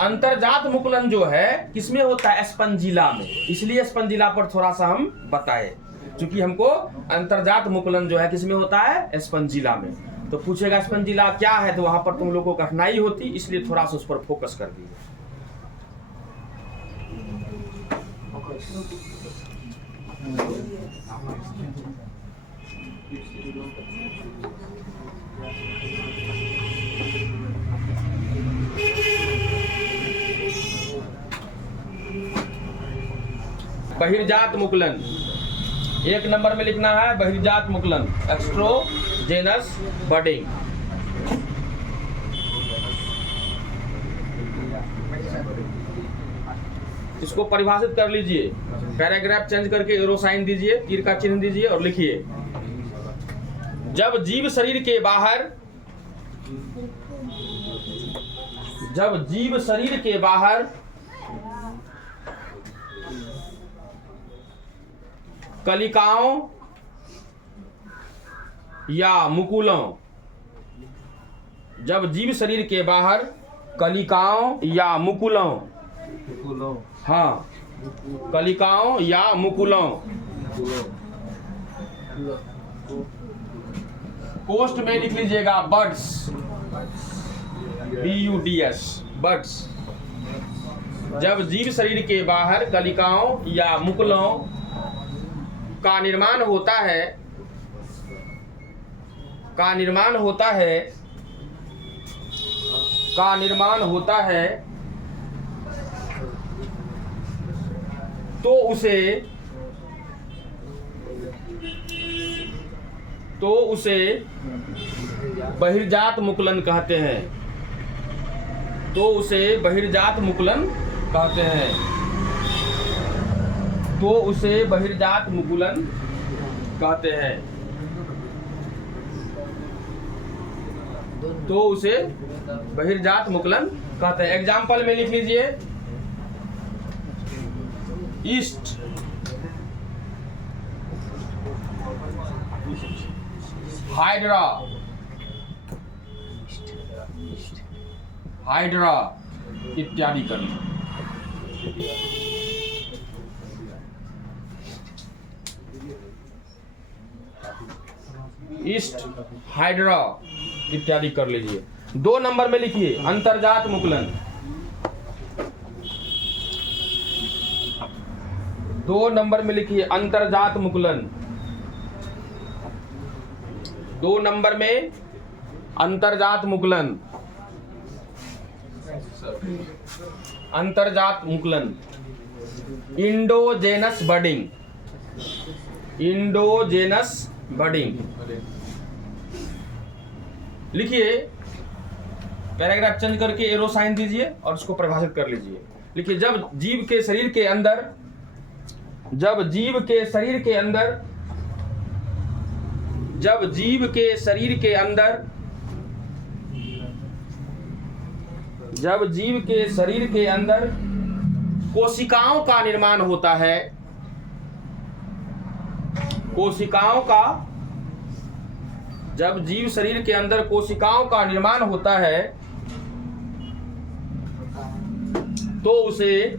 अंतर्जात मुकुलन जो है किसमें होता है? स्पंजिला में। इसलिए स्पंजिला पर थोड़ा सा हम बताए, क्योंकि हमको अंतर्जात मुकुलन जो है किसमें होता है? स्पंजिला में। तो पूछेगा स्पंजिला क्या है, तो वहां पर तुम लोग को कठिनाई होती, इसलिए थोड़ा सा उस पर फोकस कर दीजिए। बहिर्जात मुकुलन 1 नंबर में लिखना है। बहिर्जात मुकुलन, एक्स्ट्रोजेनस बडिंग। इसको परिभाषित कर लीजिए, पैराग्राफ चेंज करके एरो साइन दीजिए, तीर का चिन्ह दीजिए और लिखिए, जब जीव शरीर के बाहर कलिकाओं या मुकुलों, जब जीव शरीर के बाहर कलिकाओं या मुकुलों, हाँ, कलिकाओं या मुकुलों, पोस्ट में लिख लीजिएगा बड्स, BUDS, बड्स। जब जीव शरीर के बाहर कलिकाओं या मुकुलों का निर्माण होता है तो उसे बहिर्जात मुकुलन कहते हैं। तो उसे बहिर्जात मुकुलन कहते हैं। एग्जाम्पल में लिख लीजिए, ईस्ट, हाइड्रा इत्यादि कर ईस्ट, हाइड्रा इत्यादि कर लीजिए। 2 नंबर में लिखिए अंतर्जात मुकुलन। 2 नंबर में लिखिए अंतर्जात मुकुलन। 2 नंबर में अंतर्जात मुकुलन। Endogenous budding. लिखिए, पैराग्राफ चेंज करके एरो साइन दीजिए और उसको परिभाषित कर लीजिए। लिखिए, जब जीव के शरीर के अंदर कोशिकाओं का निर्माण होता है, जब जीव शरीर के अंदर कोशिकाओं का निर्माण होता है तो उसे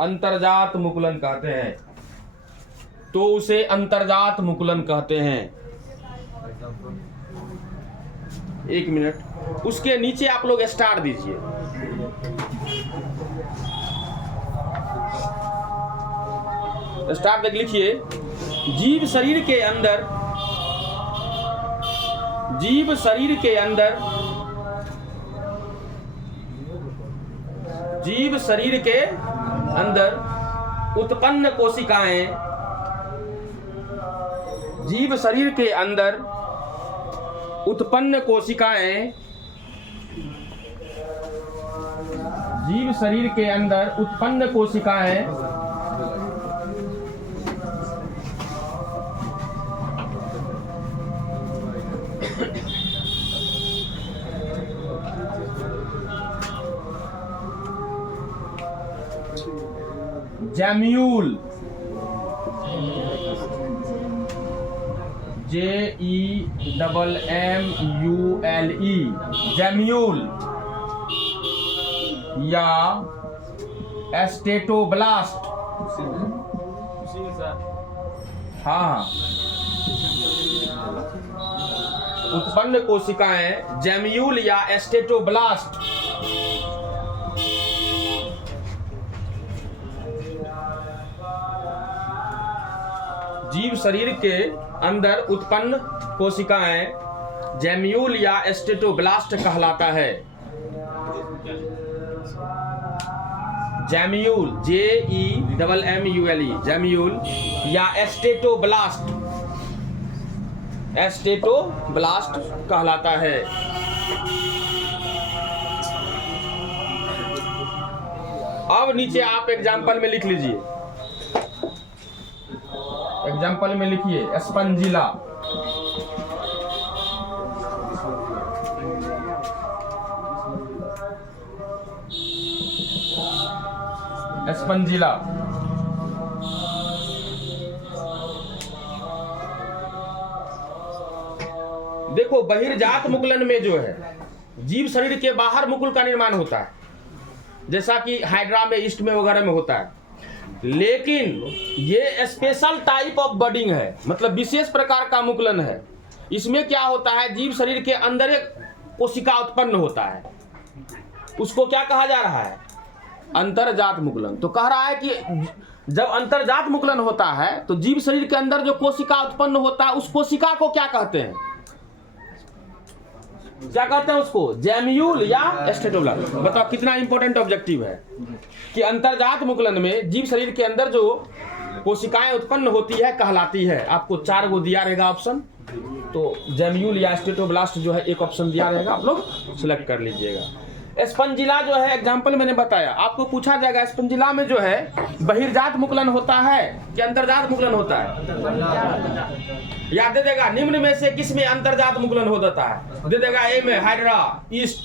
अंतर्जात मुकुलन कहते हैं। 1 मिनट, उसके नीचे आप लोग स्टार दीजिए। स्टार देख लिखिए, जीव शरीर के अंदर उत्पन्न कोशिकाएं, JEMMULE, जेम्यूल या एस्टेटोब्लास्ट। हाँ, उत्पन्न कोशिकाएं जेम्यूल या एस्टेटोब्लास्ट। जीव शरीर के अंदर उत्पन्न कोशिकाएं जेम्यूल या एस्टेटोब्लास्ट कहलाता है। जेम्यूल JEMMULE, जेम्यूल या एस्टेटोब्लास्ट कहलाता है। अब नीचे आप एग्जाम्पल में लिख लीजिए। एग्जाम्पल में लिखिए स्पंजिला। स्पंजिला देखो, बहिर्जात मुकुलन में जो है जीव शरीर के बाहर मुकुल का निर्माण होता है, जैसा कि हाइड्रा में, ईस्ट में वगैरह में होता है। लेकिन ये स्पेशल टाइप ऑफ बडिंग है, मतलब विशेष प्रकार का मुकुलन है। इसमें क्या होता है, जीव शरीर के अंदर एक कोशिका उत्पन्न होता है, उसको क्या कहा जा रहा है, अंतर्जात मुकुलन। तो कह रहा है कि जब अंतर्जात मुकुलन होता है तो जीव शरीर के अंदर जो कोशिका उत्पन्न होता है उस कोशिका को क्या कहते हैं, क्या कहते हैं उसको, जेम्यूल या एस्टेटोब्लास्ट। बताओ कितना इंपॉर्टेंट ऑब्जेक्टिव है कि अंतर्जात मुकुलन में जीव शरीर के अंदर जो कोशिकाएं उत्पन्न होती है कहलाती है। आपको 4 गो दिया रहेगा ऑप्शन, तो जेम्यूल या एस्टेटोब्लास्ट जो है एक ऑप्शन दिया रहेगा, आप लोग सिलेक्ट कर लीजिएगा। स्पंजिला जो है एग्जाम्पल मैंने बताया, आपको पूछा जाएगा स्पंजिला में जो है बहिर्जात मुकुलन होता है कि अंतर्जात मुकुलन होता है, याद दे देगा। निम्न में से किस में अंतर्जात मुकुलन हो जाता है, दे देगा ए में हाइड्रा, ईस्ट,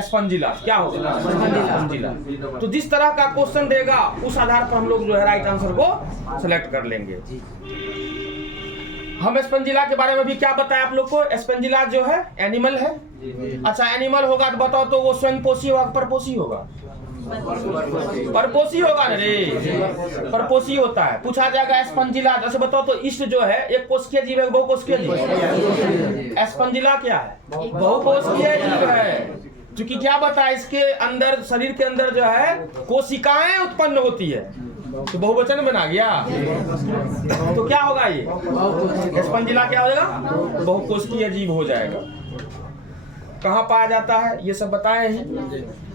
स्पंजिला। क्या होगा, स्पंजिला। तो जिस तरह का क्वेश्चन देगा उस आधार पर हम लोग जो है राइट आंसर को सिलेक्ट कर लेंगे। हम स्पंजिला के बारे में भी क्या बताया आप लोग को, स्पंजिला जो है एनिमल है। अच्छा, एनिमल होगा तो बताओ, तो वो स्वयंपोषी होगा, परपोषी होगा, परपोषी होगा ना रे, परपोषी होता है। पूछा जाएगा स्पंजिला, जैसे बताओ तो ईस्ट जो है एक कोशिकीय जीव है, बहुकोशिकीय जीव। स्पंजिला क्या है, बहुकोशिकीय जीव है। क्योंकि क्या बताया, इसके अंदर, शरीर के अंदर जो है कोशिकाएं उत्पन्न होती है, तो बहुवचन बना गया। तो क्या होगा, ये स्पंजिला क्या हो जाएगा, बहुकोशिकीय जीव हो जाएगा। कहाँ पाया जाता है ये सब बताए हैं।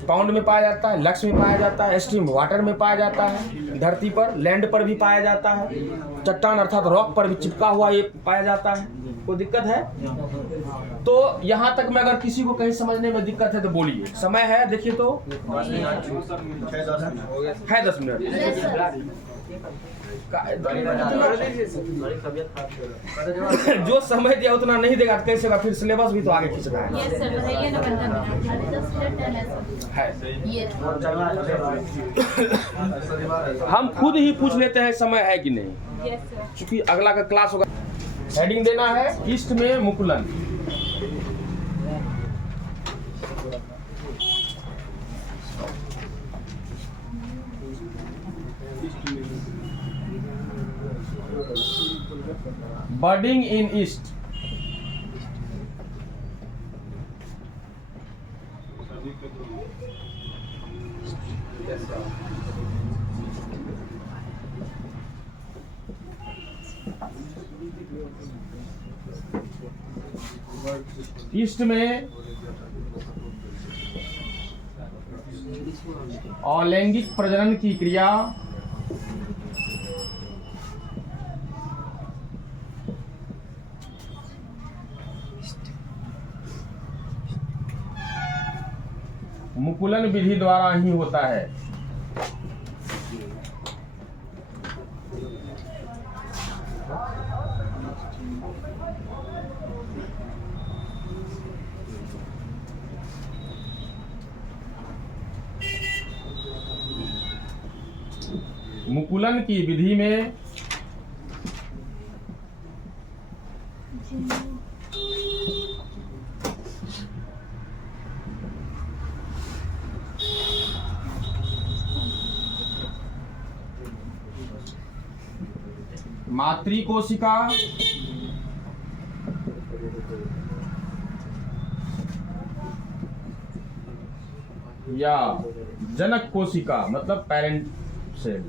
पाउंड में पाया जाता है, लक्स में पाया जाता है, स्ट्रीम वाटर में पाया जाता है, धरती पर, लैंड पर भी पाया जाता है, चट्टान अर्थात रॉक पर भी चिपका हुआ ये पाया जाता है। कोई दिक्कत है तो यहाँ तक में अगर किसी को कहीं समझने में दिक्कत है तो बोलिए। समय है, देखिए तो है 10 मिनट। जो समय दिया उतना नहीं देगा तो कैसे होगा, फिर सिलेबस भी तो आगे खींचना है। हम खुद ही पूछ लेते हैं समय है कि नहीं, क्योंकि अगला का क्लास होगा। हेडिंग देना है ईस्ट में मुकुलन। बर्डिंग इन ईस्ट। ईस्ट में अलैंगिक प्रजनन की क्रिया मुकुलन विधि द्वारा ही होता है। मुकुलन की विधि में मातृ कोशिका या जनक कोशिका मतलब पेरेंट सेल।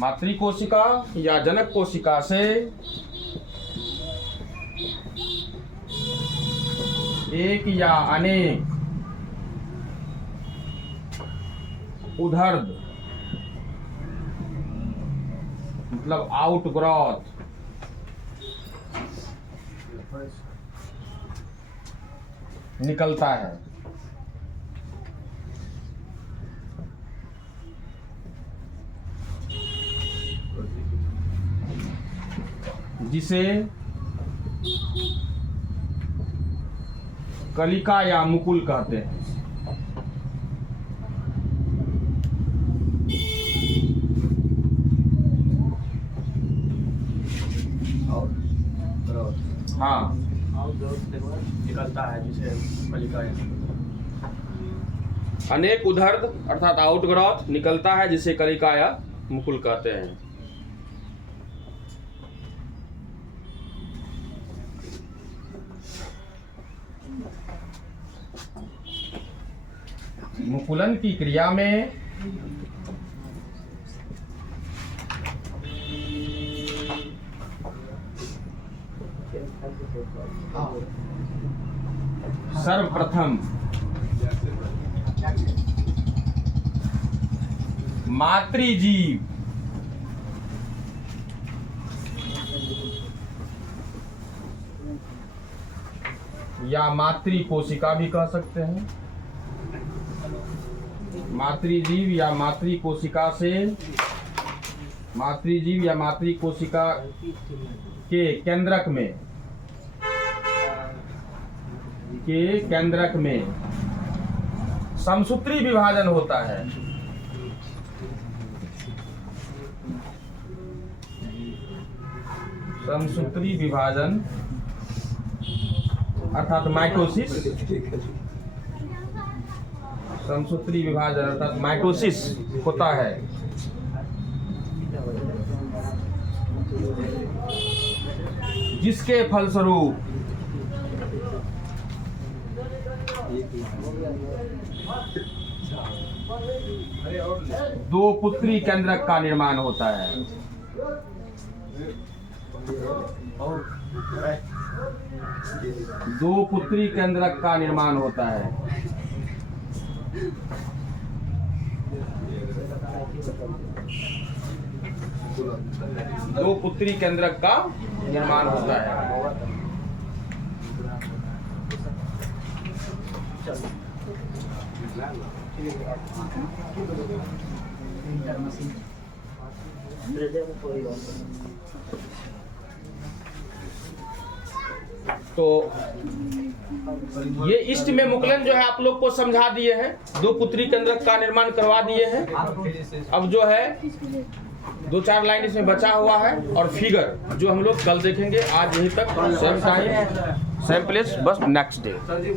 मातृ कोशिका या जनक कोशिका से एक या अनेक उदर्ध मतलब आउटग्रोथ निकलता है, जिसे कलिका या मुकुल कहते हैं। हाँ, निकलता है जिसे कलिका। अनेक उदर्ध अर्थात आउटग्रोथ निकलता है जिसे कलिका या मुकुल कहते हैं। मुकुलन की क्रिया में सर्वप्रथम मातृजीव या मातृ कोशिका भी कह सकते हैं। मातृजीव या मातृ कोशिका से मातृजीव या मातृ कोशिका के केंद्रक में समसूत्री विभाजन होता है। समसूत्री विभाजन अर्थात माइटोसिस। समसूत्री विभाजन अर्थात माइटोसिस होता है। जिसके फलस्वरूप दो पुत्री केंद्रक का निर्माण होता है। दो पुत्री केंद्रक का निर्माण होता है। दो पुत्री केंद्रक का निर्माण होता है। तो ये इष्ट में मुकुलन जो है आप लोग को समझा दिए हैं, दो पुत्री केंद्रक का निर्माण करवा दिए हैं। अब जो है 2-4 लाइन इसमें बचा हुआ है और फिगर जो हम लोग कल देखेंगे। आज यहीं तक, सेम टाइम सेम प्लेस, बस नेक्स्ट डे।